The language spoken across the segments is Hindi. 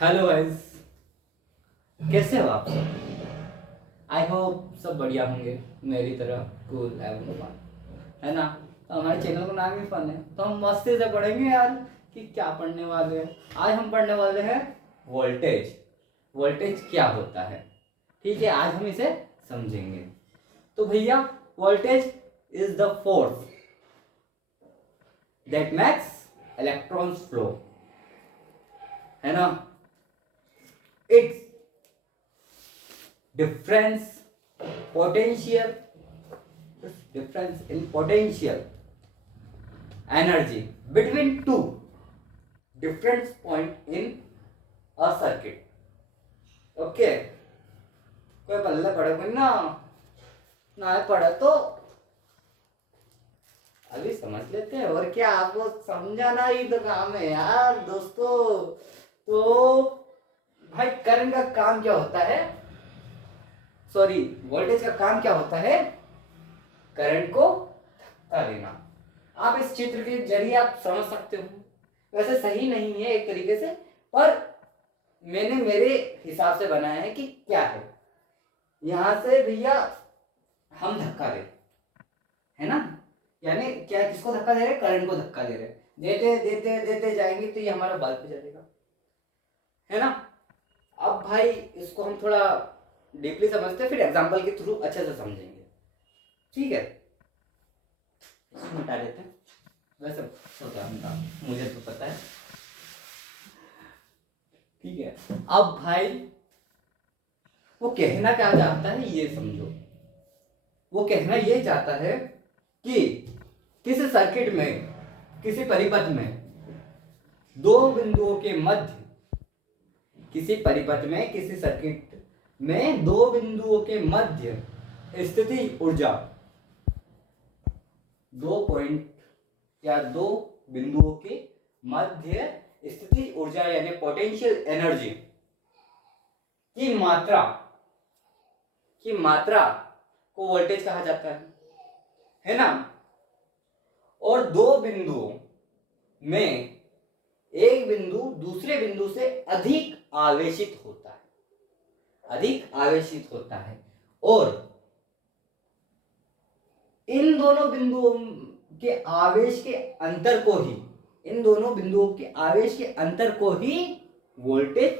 हेलो गाइस, कैसे हो आप सब। आई होप सब बढ़िया होंगे मेरी तरह कूल एवं फन, है ना। तो हमारे चैनल का नाम ही फन है, तो हम मस्ती से पढ़ेंगे यार कि क्या पढ़ने वाले हैं। आज हम पढ़ने वाले हैं वोल्टेज। वोल्टेज क्या होता है, ठीक है, आज हम इसे समझेंगे। तो भैया, voltage is the force that makes electrons flow, है ना। It's difference potential difference in potential energy between two different point in a circuit. Okay, कोई पल्ले पड़े कोई ना पड़े तो अभी समझ लेते हैं। और क्या, आपको समझाना ही तो काम है यार दोस्तों। तो भाई, करंट का काम क्या होता है, सॉरी, वोल्टेज का काम क्या होता है, करंट को धक्का देना। आप इस चित्र के जरिए आप समझ सकते हो। वैसे सही नहीं है एक तरीके से, पर मैंने मेरे हिसाब से बनाया है कि क्या है। यहां से भैया हम धक्का दे, है ना, यानी क्या, किसको धक्का दे रहे, करंट को धक्का दे रहे। देते देते देते जाएंगे तो ये हमारा बल्ब जलेगा, है ना। अब भाई इसको हम थोड़ा डीपली समझते हैं, फिर एग्जांपल के थ्रू अच्छे से समझेंगे, ठीक है। इसको हटा देते हैं, वैसे होता है, मुझे तो पता है, ठीक है। अब भाई वो कहना क्या चाहता है ये समझो। वो कहना ये चाहता है कि किसी सर्किट में, किसी परिपथ में दो बिंदुओं के मध्य, किसी परिपथ में, किसी सर्किट में दो बिंदुओं के मध्य स्थिति ऊर्जा, दो पॉइंट या दो बिंदुओं के मध्य स्थिति ऊर्जा यानी पोटेंशियल एनर्जी की मात्रा को वोल्टेज कहा जाता है ना। और दो बिंदुओं में एक बिंदु दूसरे बिंदु से अधिक आवेशित होता है, अधिक आवेशित होता है, और इन दोनों बिंदुओं के आवेश के अंतर को ही, इन दोनों बिंदुओं के आवेश के अंतर को ही वोल्टेज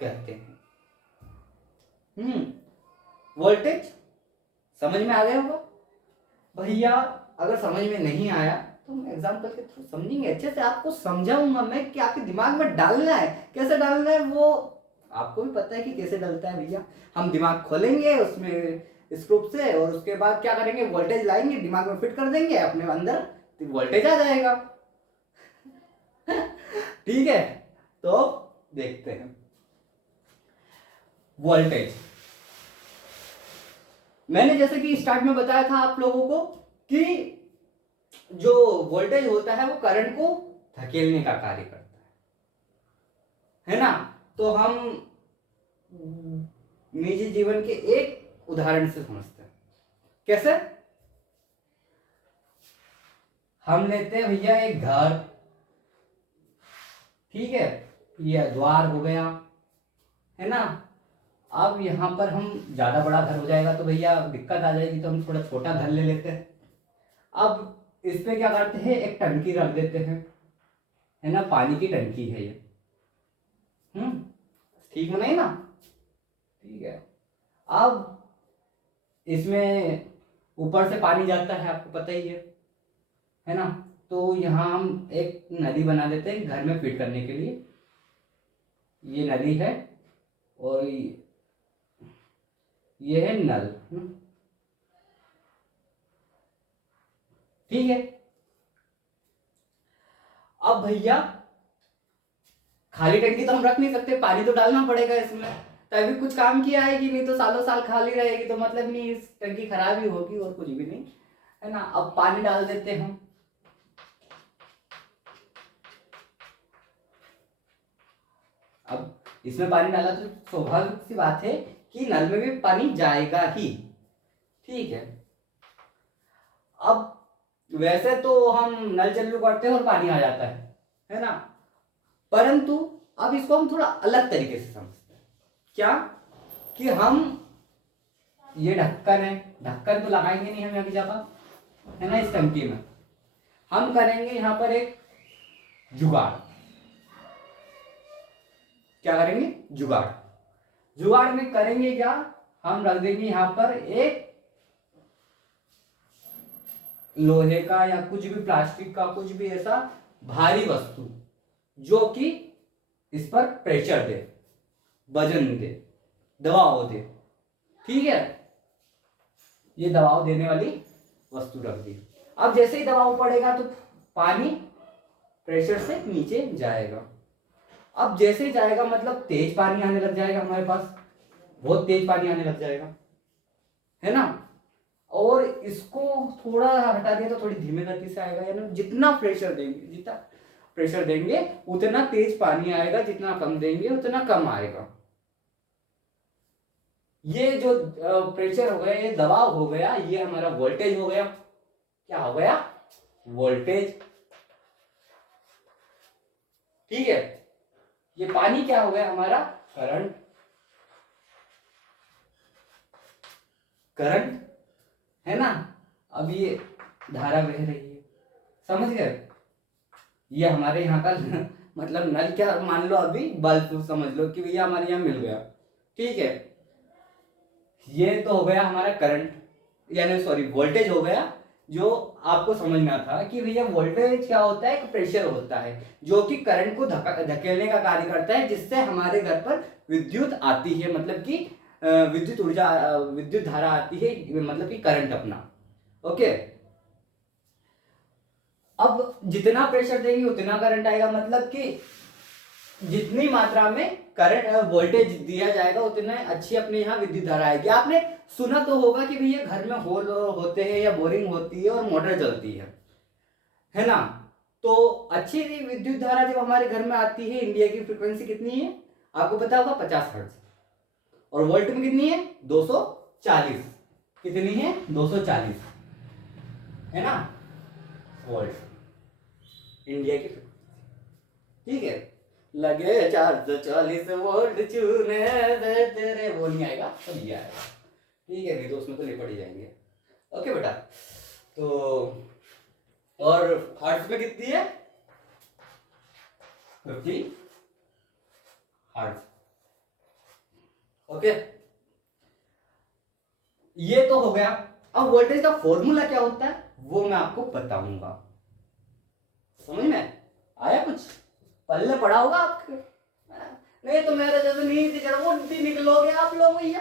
कहते हैं। वोल्टेज समझ में आ गया होगा भैया। अगर समझ में नहीं आया तो हम एग्जांपल के थ्रू समझेंगे, अच्छे से आपको समझाऊंगा मैं कि आपके दिमाग में डालना है, कैसे डालना है वो आपको भी पता है कि कैसे डलता है भैया। हम दिमाग खोलेंगे उसमें स्क्रूप से, और उसके बाद क्या करेंगे, वोल्टेज लाएंगे, दिमाग में फिट कर देंगे अपने अंदर, तो वोल्टेज आ जाएगा। ठीक है, तो देखते हैं वोल्टेज। मैंने जैसे कि स्टार्ट में बताया था आप लोगों को कि जो वोल्टेज होता है वो करंट को धकेलने का कार्य करता है ना। तो हम निजी जीवन के एक उदाहरण से समझते हैं। कैसे, हम लेते हैं भैया एक घर, ठीक है, ये द्वार हो गया, है ना। अब यहां पर हम ज्यादा बड़ा घर हो जाएगा तो भैया दिक्कत आ जाएगी, तो हम थोड़ा छोटा घर ले लेते हैं। अब इस पे क्या करते हैं, एक टंकी रख देते हैं, है ना, पानी की टंकी है ये। ठीक है नहीं ना, ठीक है। अब इसमें ऊपर से पानी जाता है, आपको पता ही है ना। तो यहाँ हम एक नली बना देते हैं घर में फिट करने के लिए। ये नली है और ये है नल, ठीक है। अब भैया खाली टंकी तो हम रख नहीं सकते, पानी तो डालना पड़ेगा इसमें, तभी कुछ काम की आएगी, नहीं तो सालों साल खाली रहेगी तो मतलब नहीं, इस टंकी खराब ही होगी और कुछ भी नहीं, है ना। अब पानी डाल देते हैं, अब इसमें पानी डाला तो स्वाभाविक सी बात है कि नल में भी पानी जाएगा ही, ठीक है। अब वैसे तो हम नल चालू करते हैं और पानी आ जाता है ना, परंतु अब इसको हम थोड़ा अलग तरीके से समझते हैं। क्या कि हम ये ढक्कन है, ढक्कन तो लगाएंगे नहीं हम यहाँ की जगह, है ना, इस टंकी में हम करेंगे यहाँ पर एक जुगाड़। क्या करेंगे? जुगाड़। जुगाड़ में करेंगे क्या, हम रख देंगे यहाँ पर एक लोहे का या कुछ भी प्लास्टिक का कुछ भी ऐसा भारी वस्तु जो कि इस पर प्रेशर दे, वजन दे, दबाव दे। ठीक है, ये दबाव देने वाली वस्तु रख दी। अब जैसे ही दबाव पड़ेगा तो पानी प्रेशर से नीचे जाएगा। अब जैसे जाएगा मतलब तेज पानी आने लग जाएगा हमारे पास, बहुत तेज पानी आने लग जाएगा, है ना। और इसको थोड़ा हटा दिया तो थोड़ी धीमे गति से आएगा, यानी जितना प्रेशर देंगे उतना तेज पानी आएगा, जितना कम देंगे उतना कम आएगा। ये जो प्रेशर हो गया, ये दबाव हो गया, ये हमारा वोल्टेज हो गया। क्या हो गया? वोल्टेज। ठीक है, ये पानी क्या हो गया हमारा? करंट। करंट है ना। अब ये धारा बह रही है, समझ गए? ये हमारे यहाँ का मतलब नल, क्या मान लो अभी बल्ब समझ लो कि भैया हमारे यहाँ मिल गया। ठीक है, ये तो हो गया हमारा करंट, यानी सॉरी वोल्टेज हो गया। जो आपको समझना था कि भैया वोल्टेज क्या होता है, एक प्रेशर होता है जो कि करंट को धकेलने का कार्य करता है, जिससे हमारे घर पर विद्युत आती है, मतलब कि विद्युत ऊर्जा, विद्युत धारा आती है, मतलब कि करंट अपना। ओके, अब जितना प्रेशर देंगे उतना करंट आएगा, मतलब कि जितनी मात्रा में करंट वोल्टेज दिया जाएगा उतना अच्छी अपने यहाँ विद्युत धारा आएगी। आपने सुना तो होगा कि भैया घर में होल होते हैं या बोरिंग होती है और मोटर चलती है ना। तो अच्छी विद्युत धारा जब हमारे घर में आती है, इंडिया की फ्रीक्वेंसी कितनी है आपको पता होगा? 50 हर्ट्ज। और वोल्ट में कितनी है? 240। कितनी है? 240, है ना, वोल्ट इंडिया की। ठीक है, लगे 440 वोल्ट चूने दे तेरे, वो नहीं आएगा, सब ये आएगा। ठीक है, नहीं तो उसमें तो निपट ही जाएंगे। ओके बेटा, तो और हर्ट्ज में कितनी है? 50 हर्ट्ज। ओके, ये तो हो गया। अब वोल्टेज का फॉर्मूला क्या होता है वो मैं आपको बताऊंगा। समझ में आया? कुछ पहले पढ़ा होगा आपके, नहीं तो मेरे जैसे नींद चढ़ निकलोगे आप लोग भैया।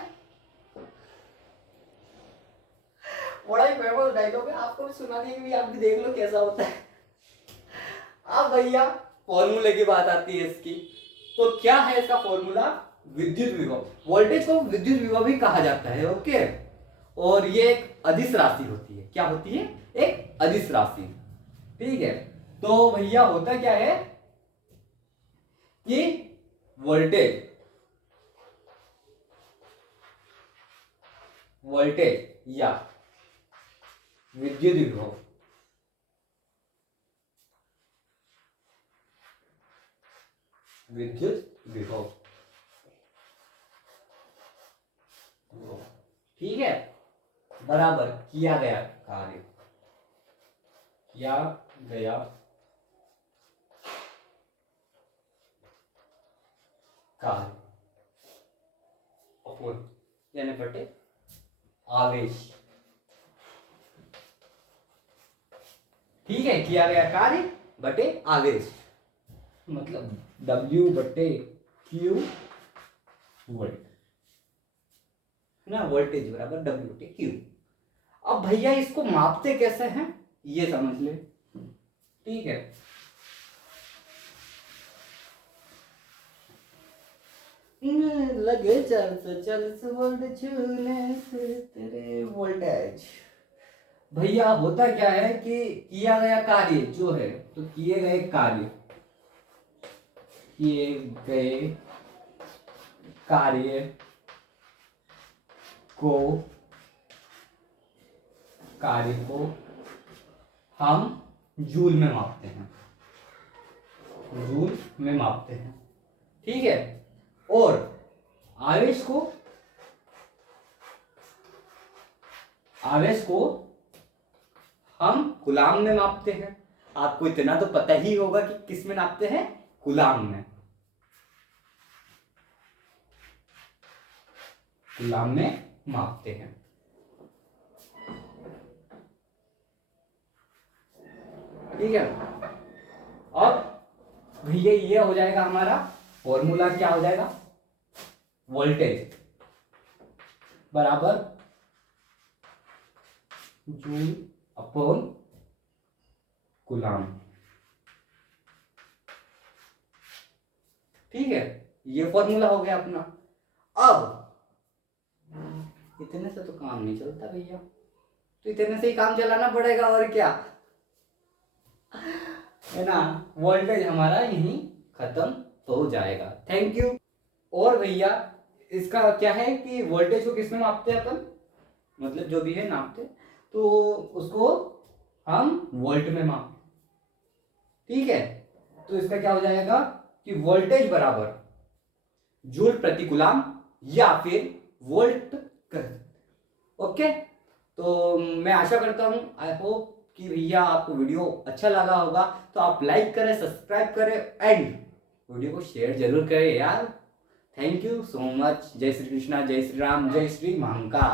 बड़ा ही फेमस डायलॉग है, आपको भी सुना दिया कि आप भी देख लो कैसा होता है। अब भैया फॉर्मूले की बात आती है इसकी, तो क्या है इसका फॉर्मूला? विद्युत विभव। वोल्टेज को विद्युत विभव भी कहा जाता है। ओके, और ये एक अदिश राशि होती है। क्या होती है? एक अदिश राशि। ठीक है, तो भैया होता क्या है कि वोल्टेज या विद्युत विभव ठीक है, बराबर किया गया कार्य अपन यानी बटे आवेश। ठीक है, किया गया कार्य बटे आवेश, मतलब W बटे Q वोल्ट, ना, वोल्टेज बराबर W बटे Q। अब भैया इसको मापते कैसे हैं ये समझ ले। ठीक है, लगे 440 वोल्ट छूने से तेरे वोल्टेज। भैया होता क्या है कि किया गया कार्य जो है, तो किए गए कार्य को हम जूल में मापते हैं। ठीक है। और आवेश को हम कूलाम में मापते हैं। आपको इतना तो पता ही होगा कि किस में नापते हैं, कूलाम में। कूलाम में मापते हैं। ठीक है। अब भैया ये हो जाएगा हमारा फॉर्मूला, क्या हो जाएगा, वोल्टेज बराबर जूल अपॉन कूलाम। ठीक है, ये फॉर्मूला हो गया अपना। अब इतने से तो काम नहीं चलता भैया, तो इतने से ही काम चलाना पड़ेगा, और क्या है ना। वोल्टेज हमारा यहीं खत्म हो जाएगा। Thank you. और भैया इसका क्या है कि वोल्टेज को किस में मापते हैं अपन, मतलब जो भी है नापते, तो उसको हम वोल्ट में मापते। ठीक है, तो इसका क्या हो जाएगा कि वोल्टेज बराबर जूल प्रति कूलाम या फिर वोल्ट कर। ओके, तो मैं आशा करता हूं, आई होप कि भैया आपको वीडियो अच्छा लगा होगा। तो आप लाइक करें, सब्सक्राइब करें एंड वीडियो को शेयर जरूर करें यार। Thank you so much. जय श्री कृष्णा, जय श्री राम, जय श्री महाकाल।